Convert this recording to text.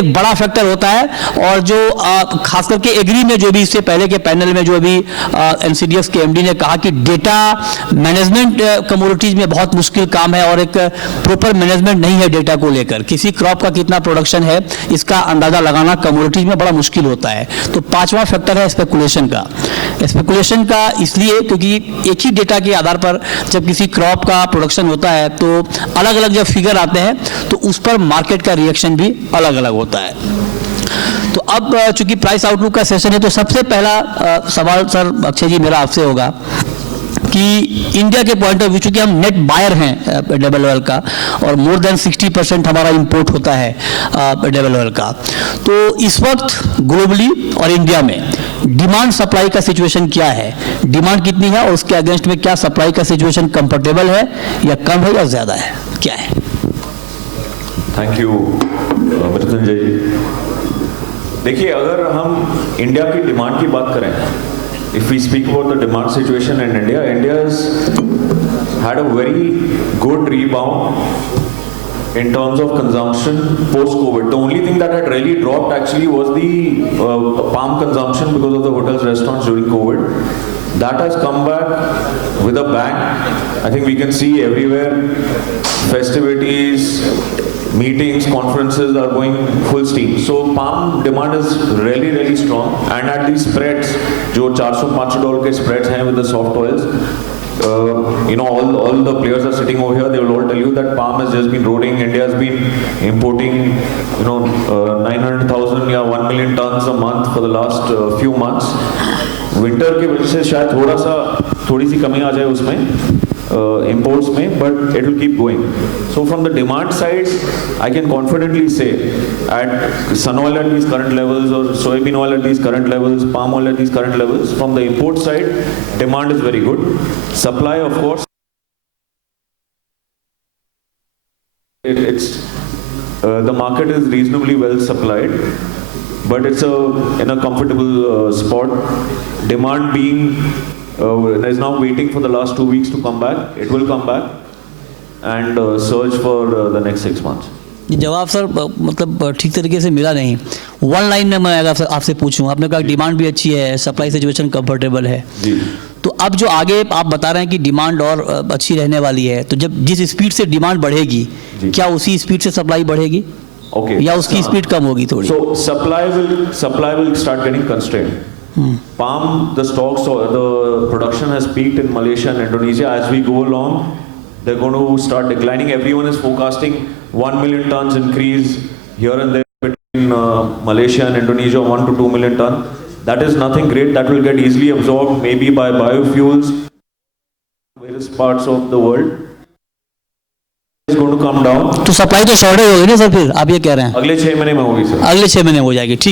एक बड़ा फैक्टर होता है। और जो खास करके एग्री में जो भी इससे पहले के पैनल में जो अभी एनसीडीएक्स के एमडी ने कहा कि डेटा मैनेजमेंट कमोडिटीज में बहुत मुश्किल काम है और एक प्रॉपर मैनेजमेंट नहीं है डेटा को लेकर। किसी क्रॉप का कितना प्रोडक्शन है इसका अंदाजा लगाना कमोडिटीज में बड़ा मुश्किल होता है। तो पांचवा फैक्टर है स्पेकुलेशन का। स्पेकुलेशन का इसलिए क्योंकि एक ही डेटा के आधार पर जब किसी क्रॉप का प्रोडक्शन होता है तो अलग अलग जब फिगर आते हैं तो उस पर मार्केट का रिएक्शन भी अलग अलग होता है। तो अब चूंकि प्राइस आउटलुक का सेशन है तो सबसे पहला सवाल सर अक्षय जी मेरा आपसे होगा कि इंडिया के पॉइंट ऑफ व्यू चूंकि हम नेट बायर हैं डबल ऑयल का और मोर देन 60% हमारा इंपोर्ट होता है डबल ऑयल का, तो इस वक्त ग्लोबली और इंडिया में डिमांड सप्लाई का सिचुएशन क्या है? डिमांड कितनी है और उसके अगेंस्ट में क्या सप्लाई का सिचुएशन कंफर्टेबल है या कम है या ज़्यादा है, क्या है? थैंक यू मृत्युंजय जी। देखिए, अगर हम इंडिया की डिमांड की बात करें, if we speak about the demand situation in India, India's had a very good rebound in terms of consumption post-COVID. The only thing that had really dropped actually was the palm consumption because of the hotels, restaurants during COVID. That has come back with a bang. I think we can see everywhere festivities, meetings, conferences are going full steam. So palm demand is really, really strong. And at these spreads, जो $400-500 के spreads हैं with the soft oils, all the players are sitting over here. They will all tell you that palm has just been roaring. India has been importing, 900,000 या 1 million tons a month for the last few months. Winter की वजह से शायद थोड़ी सी कमी आ जाए उसमें imports में, but it will keep going. So from the demand side, I can confidently say at sun oil at these current levels or soybean oil at these current levels, palm oil at these current levels, from the import side, demand is very good. Supply, of course, the market is reasonably well supplied, but it's in a comfortable spot. Demand being is now waiting for the last 2 weeks to come back. It will come back and surge for the next 6 months. ये जवाब sir मतलब ठीक तरीके से मिला नहीं। One line में मैं अगर आपसे पूछूं, आपने कहा डिमांड भी अच्छी है, सप्लाई सिचुएशन कंफर्टेबल है जी, तो अब जो आगे आप बता रहे हैं कि डिमांड और अच्छी रहने वाली है, तो जब जिस स्पीड से डिमांड बढ़ेगी क्या उसी स्पीड से सप्लाई बढ़ेगी? Okay. या उसकी स्पीड कम होगी थोड़ी? So supply will start getting constrained. Palm, the stocks or the production has peaked in Malaysia and Indonesia. As we go along, they're going to start declining. Everyone is forecasting 1 million tons increase here and there between Malaysia and Indonesia, 1 to 2 million tons. That is nothing great. That will get easily absorbed maybe by biofuels, various parts of the world. Is going to come down. तो supply तो shortage होगी ना sir? फिर आप ये कह रहे हैं अगले 6 महीने में होगी सर। अगले 6 महीने हो जाएगी, ठीक।